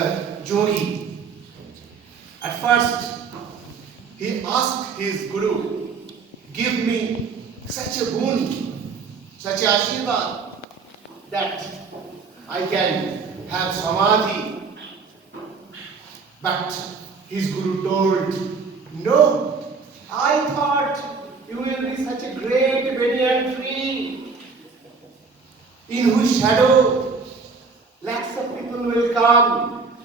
a yogi. At first, he asked his guru, give me such a boon, such a ashirvad, that I can have samadhi. But his guru told, no, I thought you will be such a great banyan tree in whose shadow lakhs of people will come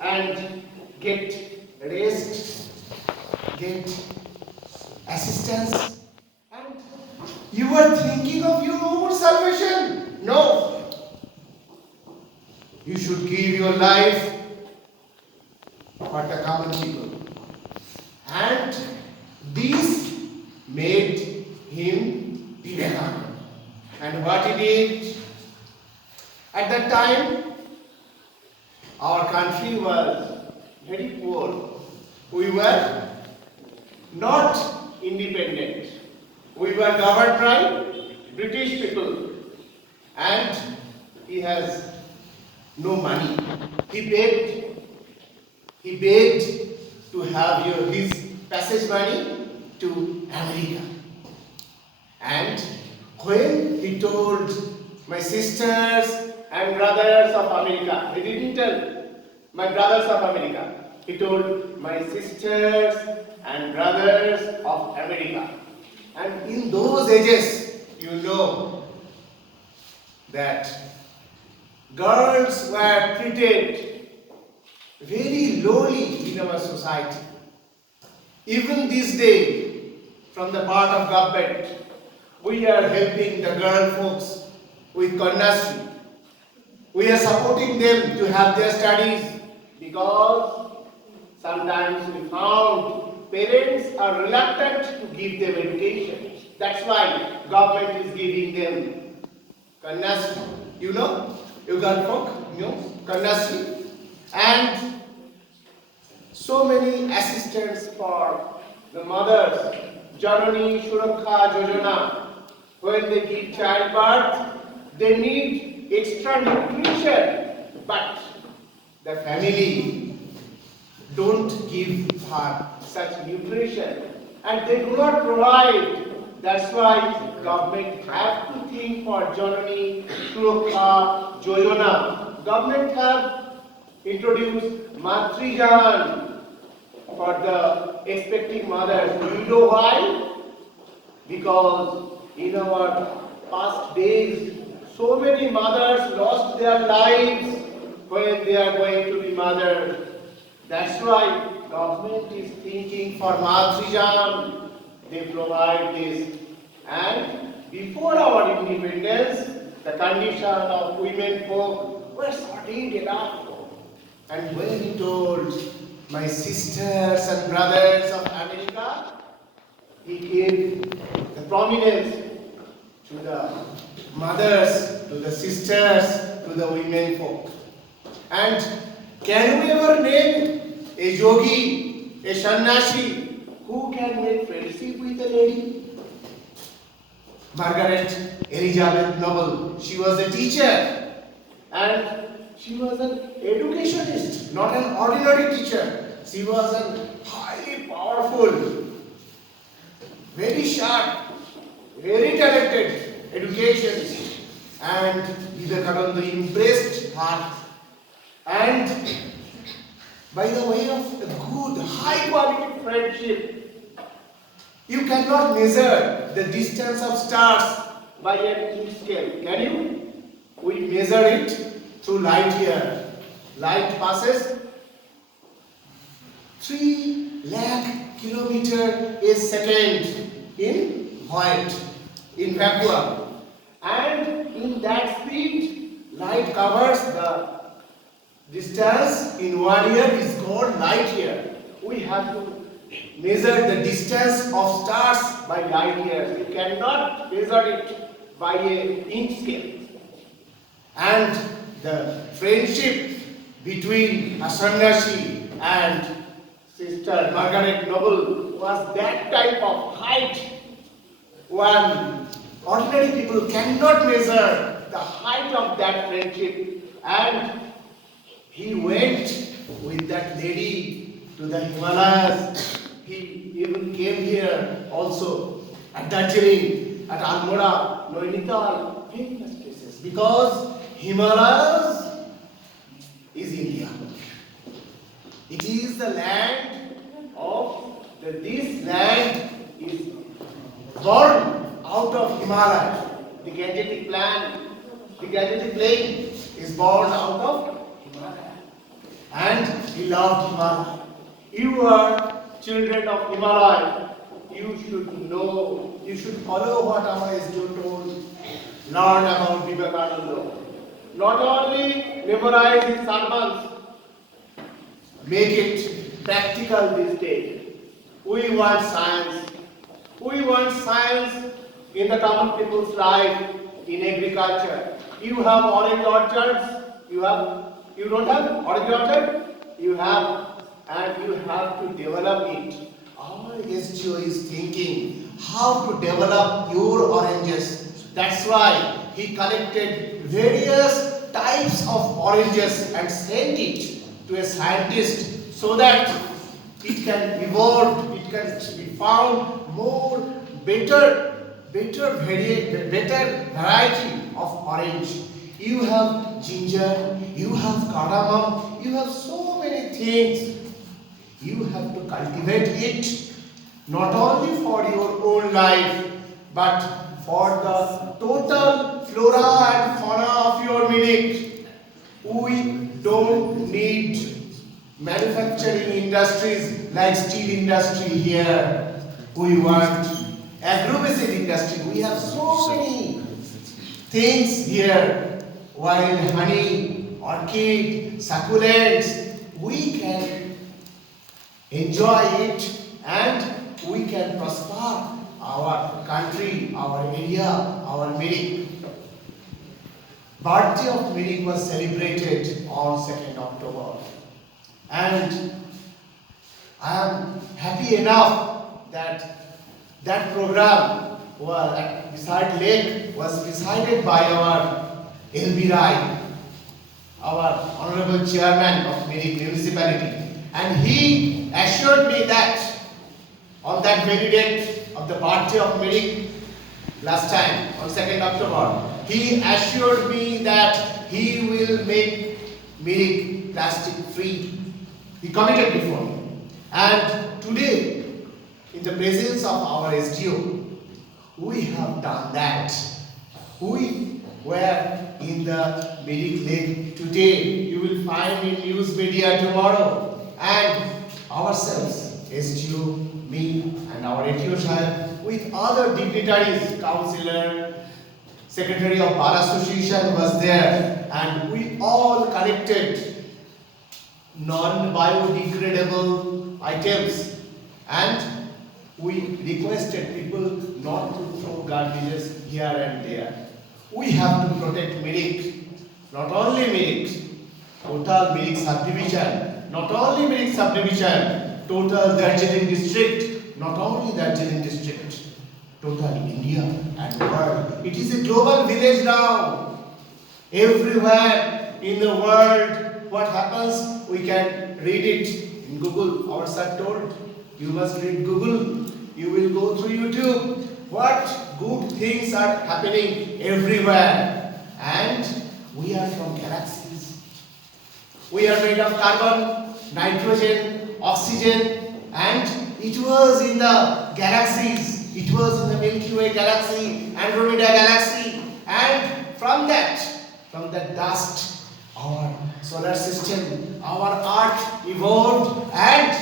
and get rest, get assistance, and you are thinking of your own salvation. No, you should give your life for the common people. And this made him Vivekananda. And what he did? At that time, our country was very poor. We were not independent. We were governed by British people. And he has no money. He begged to have his passage money to America. And when he told my sisters and brothers of America, he didn't tell my brothers of America, he told my sisters and brothers of America. And in those ages, you know that girls were treated very lowly in our society. Even this day, from the part of government, we are helping the girl folks with Kanyasri. We are supporting them to have their studies, because sometimes we found parents are reluctant to give them education. That's why government is giving them Kanyasri. You know, you girl folk, you know, Kanyasri. And so many assistants for the mothers, Janani Suraksha Yojana. When they give childbirth, they need extra nutrition, but the family don't give her such nutrition, and they do not provide. That's why government have to think for Janani Suraksha Yojana. Government have introduced Matrijan for the expecting mothers. Do you know why? Because in our past days, so many mothers lost their lives when they are going to be mothers. That's why government is thinking for Matrijan. They provide this. And before our independence, the condition of women folk were sorted enough. And when he told my sisters and brothers of America, he gave the prominence to the mothers, to the sisters, to the women folk. And can we ever name a yogi, a sannyasi, who can make friendship with a lady? Margaret Elizabeth Noble, she was a teacher, and she was an educationist, not an ordinary teacher. She was a highly powerful, very sharp, very talented educationist, and Vivekananda impressed her. And by the way of a good, high quality friendship, you cannot measure the distance of stars by an inch scale, can you? We measure it through light year. Light passes 3 lakh kilometers a second in void, in vacuum. And in that speed, light covers the distance in 1 year is called light year. We have to measure the distance of stars by light years. You cannot measure it by a inch scale. And the friendship between a sannyasi and Sister Margaret Noble was that type of height. One ordinary people cannot measure the height of that friendship. And He went with that lady to the Himalayas. He even came here also at Darjeeling, at Almora, Nainital, famous places. Because Himalayas is India. It is the land of this land is born out of Himalaya. The Gangetic plain is born out of Himalaya. And he loved Himalaya. You are children of Himalaya. You should know, you should follow what our SDO told. Learn about Vivekananda. Not only memorize his sermons, make it practical these days. We want science. We want science in the common people's life, in agriculture. You have orange orchards. You don't have orange orchard? You have, and you have to develop it. Our SGO is thinking how to develop your oranges. That's why he collected various types of oranges and sent it to a scientist so that it can evolve, it can be found more better variety of orange. You have ginger, you have cardamom, you have so many things. You have to cultivate it not only for your own life but for the total flora and fauna of your Mirik. We don't need manufacturing industries like steel industry here. We want agrobasic industry. We have so many things here. Wild honey, orchid, succulents. We can enjoy it and we can prosper our country, our area, our Mirik. Birthday of Mirik was celebrated on 2nd October. And I am happy enough that program at beside lake was decided by our LB Rai, our Honorable Chairman of Mirik Municipality. And he assured me that on that very date of the birthday of Mirik last time, on 2nd October, he assured me that he will make Mirik plastic free. He committed before me. And today, in the presence of our SDO, we have done that. We were in the Mirik Lake today. You will find in news media tomorrow. And ourselves, SDO, me and our ATO Sahib, with other dignitaries, councillor, secretary of Bar Association was there, and we all collected non-biodegradable items, and we requested people not to throw garbages here and there. We have to protect Mirik, not only Mirik, total Mirik subdivision, not only Mirik subdivision, total Darjeeling district, not only Darjeeling district, total India and world. It is a global village now. Everywhere in the world, what happens, we can read it in Google. Our sir told, you must read Google. You will go through YouTube. What good things are happening everywhere. And we are from galaxies. We are made of carbon, nitrogen, oxygen, and it was in the galaxies. It was in the Milky Way galaxy, Andromeda galaxy, and from that dust, our solar system, our Earth evolved, and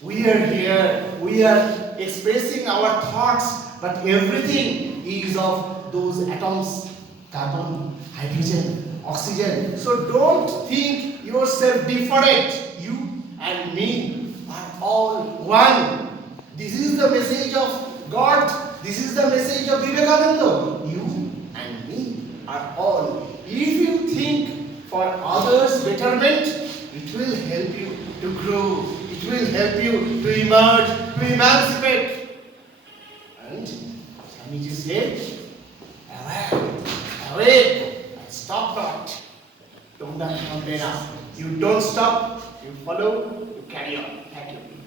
we are here. We are expressing our thoughts, but everything is of those atoms, carbon, hydrogen, oxygen. So don't think yourself different. You and me are all one. This is the message of God. This is the message of Vivekananda. You and me are all. If you think for others' betterment, it will help you to grow. It will help you to emerge, to emancipate. And Swamiji said, awake, and stop not. Don't complain. You don't stop, you follow, you carry on. Thank you.